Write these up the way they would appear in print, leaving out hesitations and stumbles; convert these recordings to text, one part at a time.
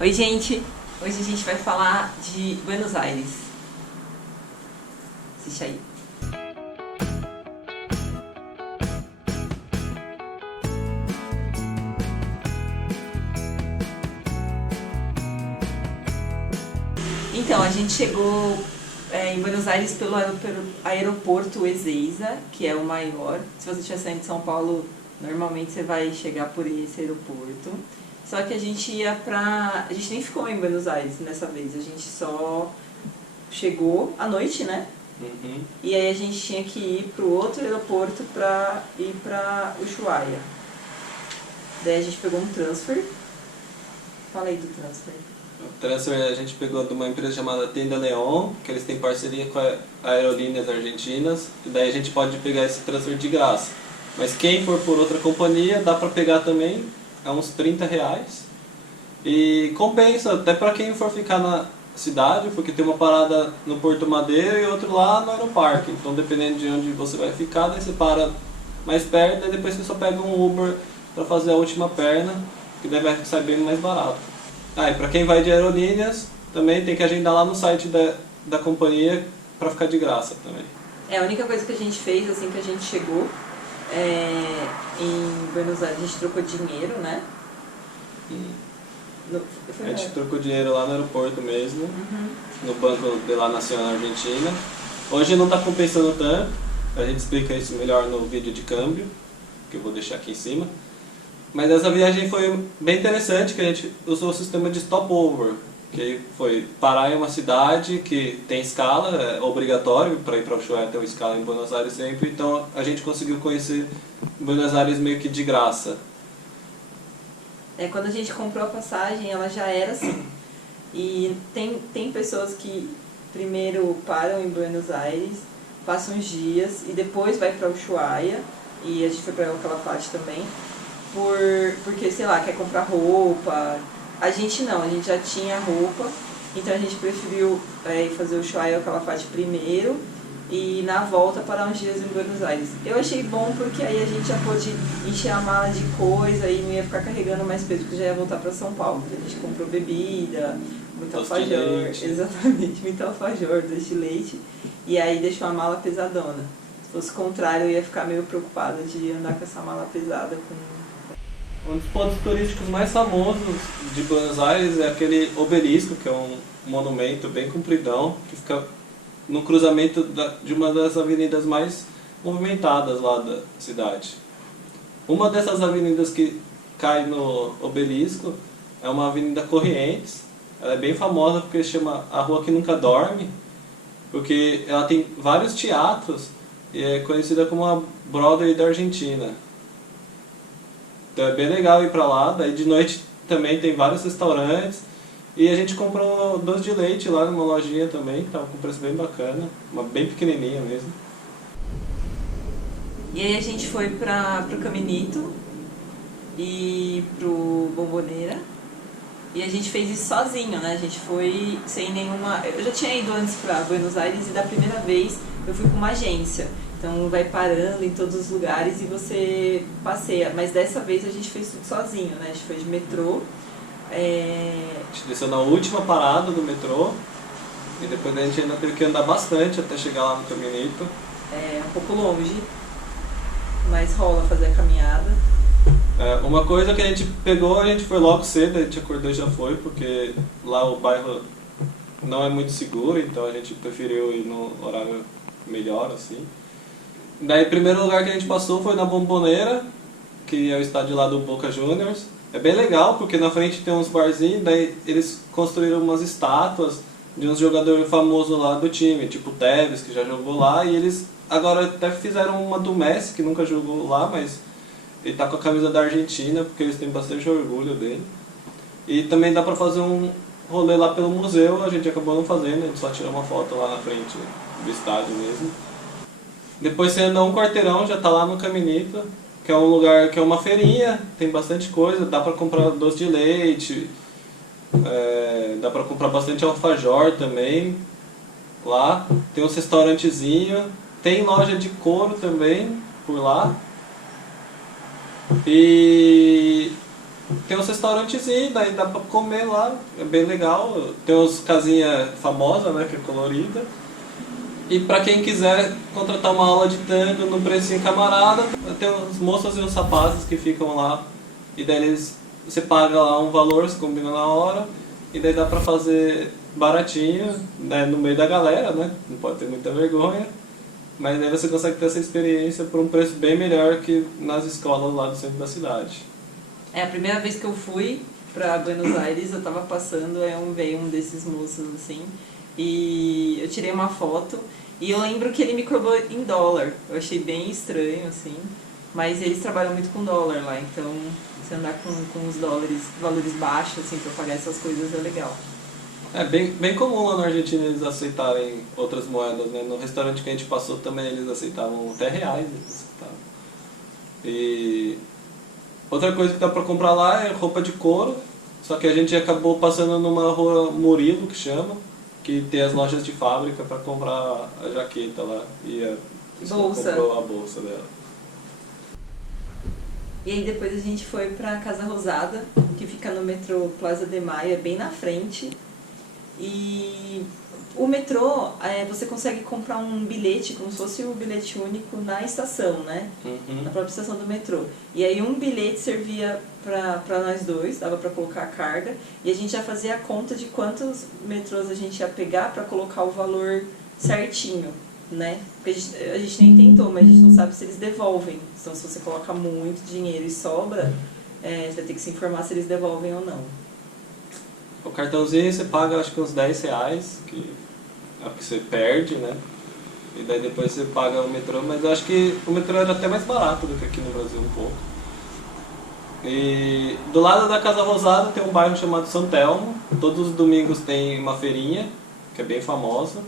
Oi, gente! Hoje a gente vai falar de Buenos Aires. Assiste aí. Então, a gente chegou em Buenos Aires pelo aeroporto Ezeiza, que é o maior. Se você estiver saindo de São Paulo, normalmente você vai chegar por esse aeroporto. Só que a gente ia pra... A gente nem ficou em Buenos Aires dessa vez, a gente só chegou à noite, né? Uhum. E aí a gente tinha que ir pro outro aeroporto pra ir pra Ushuaia. Daí a gente pegou um transfer. Fala aí do transfer. O transfer a gente pegou de uma empresa chamada Tenda León, que eles têm parceria com a Aerolíneas Argentinas, e daí a gente pode pegar esse transfer de graça. Mas quem for por outra companhia, dá pra pegar também, é uns R$30. E compensa, até pra quem for ficar na cidade, porque tem uma parada no Porto Madeira e outro lá no Aeroparque. Então dependendo de onde você vai ficar, daí você para mais perto e depois você só pega um Uber pra fazer a última perna, que daí vai sair bem mais barato. Ah, e pra quem vai de aerolíneas, também tem que agendar lá no site da companhia pra ficar de graça também. A única coisa que a gente fez assim que a gente chegou em Buenos Aires, a gente trocou dinheiro, né? A gente trocou dinheiro lá no aeroporto mesmo, no Banco de la Nación Argentina. Hoje não está compensando tanto, a gente explica isso melhor no vídeo de câmbio, que eu vou deixar aqui em cima. Mas essa viagem foi bem interessante, que a gente usou o sistema de stopover, que foi parar em uma cidade que tem escala, é obrigatório para ir para Ushuaia ter uma escala em Buenos Aires sempre, então a gente conseguiu conhecer Buenos Aires meio que de graça. Quando a gente comprou a passagem, ela já era assim. E tem pessoas que primeiro param em Buenos Aires, passam uns dias e depois vai para Ushuaia, e a gente foi para El Calafate também, porque, sei lá, quer comprar roupa. A gente não, a gente já tinha roupa, então a gente preferiu fazer o Ushuaia e El Calafate primeiro e na volta parar uns dias em Buenos Aires. Eu achei bom porque aí a gente já pôde encher a mala de coisa e não ia ficar carregando mais peso, porque já ia voltar para São Paulo. A gente comprou bebida, muito alfajor, exatamente, muito alfajor, doce de leite, e aí deixou a mala pesadona. Se fosse o contrário, eu ia ficar meio preocupada de andar com essa mala pesada. Um dos pontos turísticos mais famosos de Buenos Aires é aquele obelisco, que é um monumento bem compridão, que fica no cruzamento de uma das avenidas mais movimentadas lá da cidade. Uma dessas avenidas que cai no obelisco é uma avenida Corrientes. Ela é bem famosa porque se chama a Rua que Nunca Dorme, porque ela tem vários teatros e é conhecida como a Broadway da Argentina. Então é bem legal ir pra lá, daí de noite também tem vários restaurantes. E a gente comprou doce de leite lá numa lojinha também, que tava com preço bem bacana, uma bem pequenininha mesmo. E aí a gente foi pro Caminito e pro Bombonera. E a gente fez isso sozinho, né? A gente foi sem nenhuma... Eu já tinha ido antes pra Buenos Aires e da primeira vez eu fui com uma agência. Então vai parando em todos os lugares e você passeia. Mas dessa vez a gente fez tudo sozinho, né? A gente foi de metrô. A gente desceu na última parada do metrô e depois a gente ainda teve que andar bastante até chegar lá no Caminito. É um pouco longe, mas rola fazer a caminhada. Uma coisa que a gente pegou, a gente foi logo cedo, a gente acordou e já foi, porque lá o bairro não é muito seguro, então a gente preferiu ir no horário melhor, assim. Daí o primeiro lugar que a gente passou foi na Bombonera, que é o estádio lá do Boca Juniors. É bem legal, porque na frente tem uns barzinhos, daí eles construíram umas estátuas de uns jogadores famosos lá do time, tipo o Tevez, que já jogou lá, e eles agora até fizeram uma do Messi, que nunca jogou lá, mas ele tá com a camisa da Argentina, porque eles têm bastante orgulho dele. E também dá pra fazer um rolê lá pelo museu, a gente acabou não fazendo, a gente só tirou uma foto lá na frente do estádio mesmo. Depois você anda um quarteirão, já tá lá no Caminito, que é um lugar que é uma feirinha, tem bastante coisa, dá pra comprar doce de leite, dá pra comprar bastante alfajor também lá, tem uns restaurantezinhos, tem loja de couro também por lá. E tem uns restaurantezinhos, daí dá pra comer lá, é bem legal. Tem uns casinha famosa, né, que é colorida. E pra quem quiser contratar uma aula de tango no precinho camarada, tem as moças e os rapazes que ficam lá. E daí você paga lá um valor, você combina na hora, e daí dá pra fazer baratinho, né, no meio da galera, né? Não pode ter muita vergonha. Mas aí você consegue ter essa experiência por um preço bem melhor que nas escolas lá do centro da cidade. É, a primeira vez que eu fui pra Buenos Aires, eu tava passando, veio um desses moços assim, e eu tirei uma foto, e eu lembro que ele me cobrou em dólar. Eu achei bem estranho, assim, mas eles trabalham muito com dólar lá, então você andar com os valores baixos, assim, pra pagar essas coisas é legal. É bem comum lá na Argentina eles aceitarem outras moedas, né? No restaurante que a gente passou também eles aceitavam até reais. Eles aceitavam. E outra coisa que dá pra comprar lá é roupa de couro, só que a gente acabou passando numa rua Murilo, que chama, que tem as lojas de fábrica pra comprar a jaqueta lá e a pessoa comprou a bolsa dela. E aí depois a gente foi pra Casa Rosada, que fica no metrô Plaza de Maio, é bem na frente. E o metrô, você consegue comprar um bilhete, como se fosse um bilhete único na estação, né? Uhum. Na própria estação do metrô. E aí um bilhete servia pra nós dois, dava pra colocar a carga, e a gente já fazia a conta de quantos metrôs a gente ia pegar pra colocar o valor certinho, né? Porque a gente nem tentou, mas a gente não sabe se eles devolvem. Então se você coloca muito dinheiro e sobra, você vai ter que se informar se eles devolvem ou não. O cartãozinho você paga acho que uns 10 reais, que é o que você perde, né? E daí depois você paga o metrô, mas eu acho que o metrô era até mais barato do que aqui no Brasil um pouco. E do lado da Casa Rosada tem um bairro chamado São Telmo. Todos os domingos tem uma feirinha, que é bem famosa.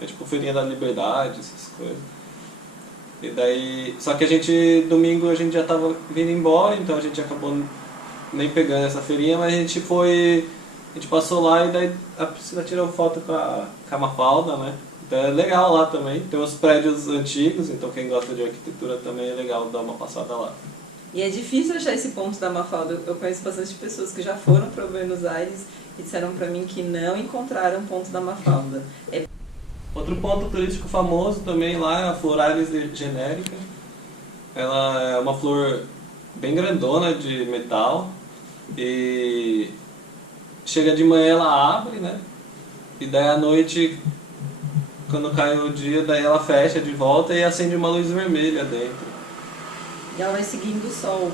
É tipo feirinha da Liberdade, essas coisas. E daí, só que domingo a gente já tava vindo embora, então a gente acabou nem pegando essa feirinha, mas a gente passou lá e daí a Priscila tirou foto com a Mafalda, né? Então é legal lá também. Tem uns prédios antigos, então quem gosta de arquitetura também é legal dar uma passada lá. E é difícil achar esse ponto da Mafalda. Eu conheço bastante pessoas que já foram para Buenos Aires e disseram para mim que não encontraram o ponto da Mafalda. Outro ponto turístico famoso também lá é a Floralis genérica. Ela é uma flor bem grandona de metal e chega de manhã ela abre, né? E daí à noite, quando cai o dia, daí ela fecha de volta e acende uma luz vermelha dentro. E ela vai seguindo o sol.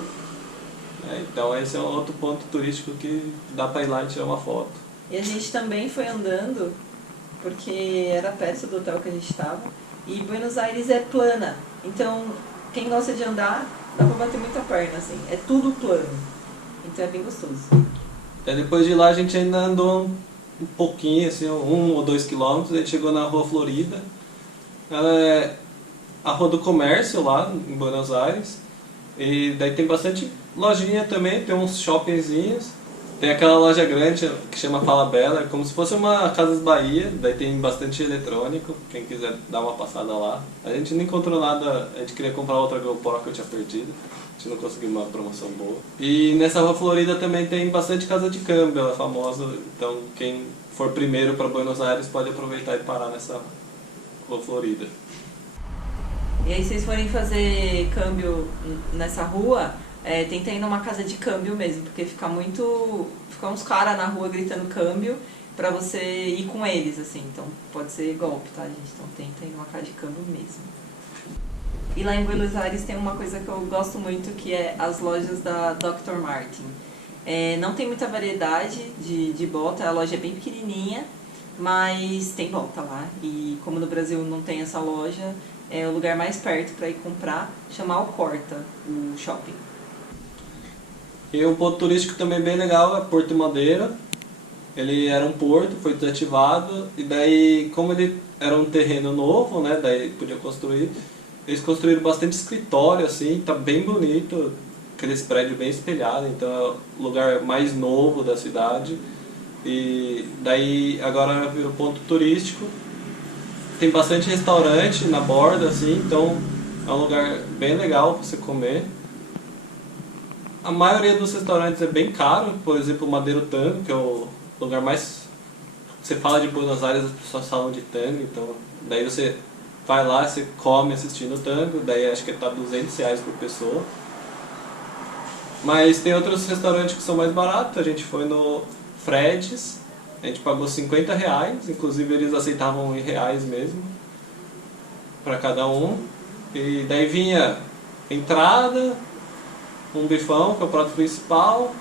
Então esse é outro ponto turístico que dá pra ir lá e tirar uma foto. E a gente também foi andando, porque era perto do hotel que a gente estava. E Buenos Aires é plana, então quem gosta de andar, dá pra bater muita perna, assim. É tudo plano, então é bem gostoso. Daí depois de lá a gente ainda andou um pouquinho, assim, 1 ou 2 quilômetros, a gente chegou na Rua Florida. Ela é a Rua do Comércio lá em Buenos Aires. E daí tem bastante lojinha também, tem uns shoppingzinhos. Tem aquela loja grande que chama Falabella, é como se fosse uma Casas Bahia, daí tem bastante eletrônico, quem quiser dar uma passada lá. A gente não encontrou nada, a gente queria comprar outra GoPro que eu tinha perdido, a gente não conseguiu uma promoção boa. E nessa Rua Florida também tem bastante casa de câmbio, ela é famosa, então quem for primeiro para Buenos Aires pode aproveitar e parar nessa Rua Florida. E aí, se vocês forem fazer câmbio nessa rua, tenta ir numa casa de câmbio mesmo, porque fica uns caras na rua gritando câmbio pra você ir com eles, assim. Então pode ser golpe, tá, gente? Então tenta ir numa casa de câmbio mesmo. E lá em Buenos Aires tem uma coisa que eu gosto muito, que é as lojas da Dr. Martin. Não tem muita variedade de bota, a loja é bem pequenininha, mas tem bota lá. E como no Brasil não tem essa loja, é o lugar mais perto para ir comprar, chama Alcorta, o shopping. E um ponto turístico também bem legal é Porto Madeira. Ele era um porto, foi desativado, e daí, como ele era um terreno novo, né, daí podia construir, eles construíram bastante escritório, assim, tá bem bonito, aqueles prédios bem espelhados, então é o lugar mais novo da cidade. E daí agora virou ponto turístico. Tem bastante restaurante na borda, assim, então é um lugar bem legal para você comer. A maioria dos restaurantes é bem caro, por exemplo, o Madeiro Tango, que é o lugar mais... Você fala de Buenos Aires, as pessoas falam de tango, então daí você vai lá, você come assistindo o tango, daí acho que tá R$ 200 por pessoa. Mas tem outros restaurantes que são mais baratos, a gente foi no Fred's, a gente pagou R$ 50, inclusive eles aceitavam em reais mesmo, para cada um. E daí vinha entrada, um bifão, que é o prato principal.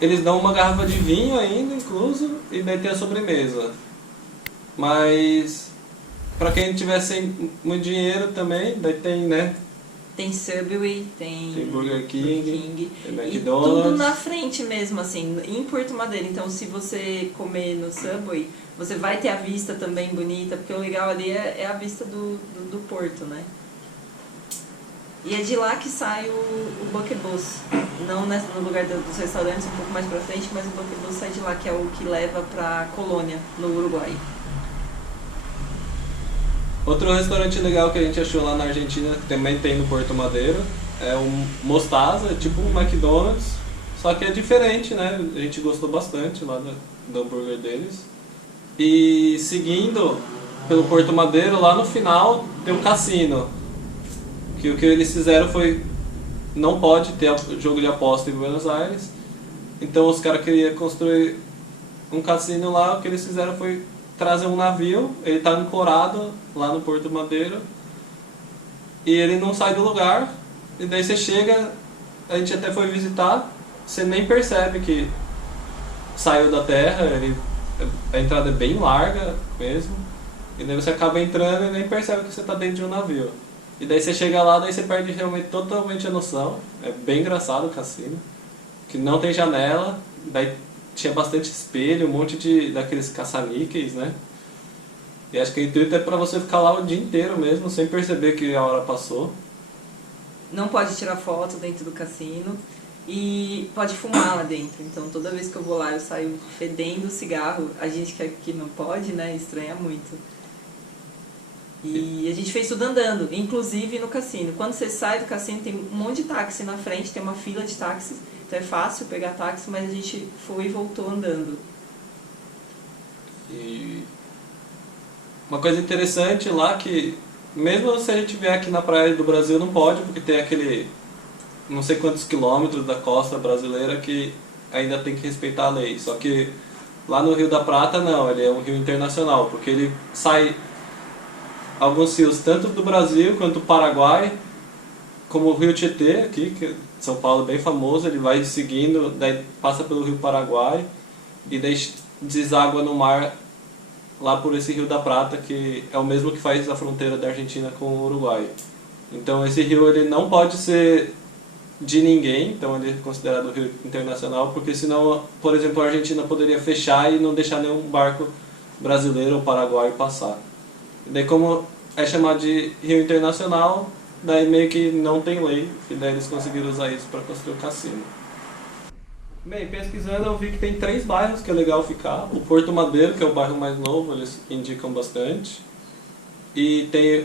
Eles dão uma garrafa de vinho ainda, incluso, e daí tem a sobremesa. Mas, pra quem tiver sem muito dinheiro também, daí tem, né? Tem Subway, tem Burger King, tem e McDonald's. tudo na frente mesmo, assim, em Porto Madeira. Então, se você comer no Subway, você vai ter a vista também bonita, porque o legal ali é a vista do porto, né? E é de lá que sai o buquebus. Não no lugar dos restaurantes, um pouco mais pra frente, mas o buquebus sai de lá, que é o que leva pra Colônia, no Uruguai. Outro restaurante legal que a gente achou lá na Argentina, que também tem no Porto Madeiro, é o Mostaza, tipo um McDonald's, só que é diferente, né? A gente gostou bastante lá do hambúrguer deles. E seguindo pelo Porto Madeiro, lá no final tem um cassino. Que o que eles fizeram foi, não pode ter jogo de aposta em Buenos Aires, então os caras queriam construir um cassino lá, o que eles fizeram foi trazer um navio, ele está ancorado lá no Porto Madeiro, e ele não sai do lugar, e daí você chega, a gente até foi visitar, você nem percebe que saiu da terra, a entrada é bem larga mesmo, e daí você acaba entrando e nem percebe que você está dentro de um navio. E daí você chega lá, daí você perde realmente totalmente a noção. É bem engraçado o cassino, que não tem janela, daí tinha bastante espelho, um monte daqueles caça-níqueis, né? E acho que o intuito é pra você ficar lá o dia inteiro mesmo, sem perceber que a hora passou. Não pode tirar foto dentro do cassino e pode fumar lá dentro. Então toda vez que eu vou lá eu saio fedendo cigarro. A gente que aqui não pode, né? Estranha muito. E a gente fez tudo andando, inclusive no cassino. Quando você sai do cassino tem um monte de táxi na frente, tem uma fila de táxis, então é fácil pegar táxi, mas a gente foi e voltou andando. E uma coisa interessante lá que, mesmo se a gente vier aqui na praia do Brasil, não pode, porque tem aquele não sei quantos quilômetros da costa brasileira que ainda tem que respeitar a lei. Só que lá no Rio da Prata não, ele é um rio internacional, porque ele sai alguns rios tanto do Brasil quanto do Paraguai, como o Rio Tietê aqui, que São Paulo é bem famoso, ele vai seguindo, daí passa pelo Rio Paraguai e daí deságua no mar lá por esse Rio da Prata, que é o mesmo que faz a fronteira da Argentina com o Uruguai. Então esse rio ele não pode ser de ninguém, então ele é considerado rio internacional, porque senão, por exemplo, a Argentina poderia fechar e não deixar nenhum barco brasileiro ou paraguaio passar. E daí como é chamado de rio internacional, daí meio que não tem lei, e daí eles conseguiram usar isso para construir o cassino. Bem, pesquisando eu vi que tem 3 bairros que é legal ficar. O Porto Madeiro, que é o bairro mais novo, eles indicam bastante. E tem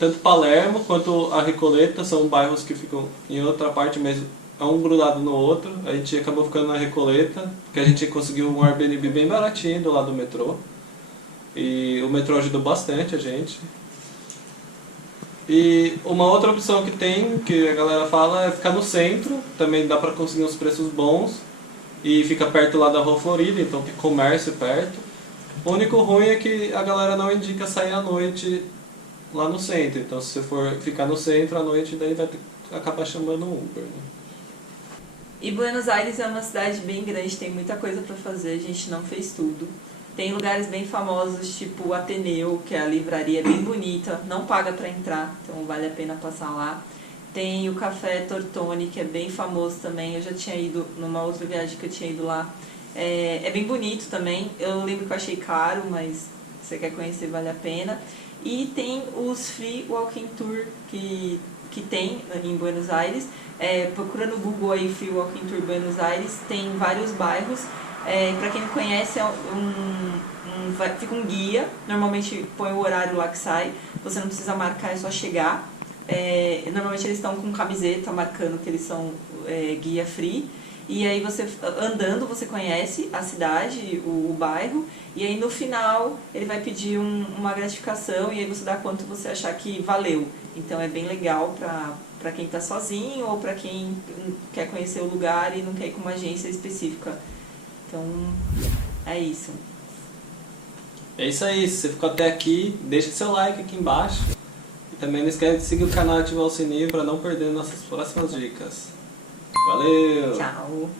tanto Palermo quanto a Recoleta, são bairros que ficam em outra parte, mas é um grudado no outro. A gente acabou ficando na Recoleta, porque a gente conseguiu um Airbnb bem baratinho do lado do metrô. E o metrô ajudou bastante a gente. E uma outra opção que tem, que a galera fala, é ficar no centro. Também dá pra conseguir uns preços bons. E fica perto lá da Rua Florida, então tem comércio perto. O único ruim é que a galera não indica sair à noite lá no centro. Então se você for ficar no centro à noite, daí vai acabar chamando um Uber, né? E Buenos Aires é uma cidade bem grande, tem muita coisa pra fazer, a gente não fez tudo. Tem lugares bem famosos, tipo o Ateneu, que é a livraria bem bonita, não paga pra entrar, então vale a pena passar lá. Tem o Café Tortoni, que é bem famoso também, eu já tinha ido numa outra viagem que eu tinha ido lá. É bem bonito também, eu lembro que eu achei caro, mas se você quer conhecer vale a pena. E tem os Free Walking Tour que tem em Buenos Aires. Procura no Google aí Free Walking Tour Buenos Aires, tem vários bairros. Para quem não conhece, fica um guia, normalmente põe o horário lá que sai, você não precisa marcar, é só chegar. Normalmente eles estão com camiseta marcando que eles são guia free. E aí você, andando, você conhece a cidade, o bairro, e aí no final ele vai pedir uma gratificação e aí você dá quanto você achar que valeu. Então é bem legal para quem está sozinho ou para quem quer conhecer o lugar e não quer ir com uma agência específica. Então é isso. É isso aí, se você ficou até aqui, deixa seu like aqui embaixo. E também não esquece de seguir o canal e ativar o sininho para não perder nossas próximas dicas. Valeu! Tchau!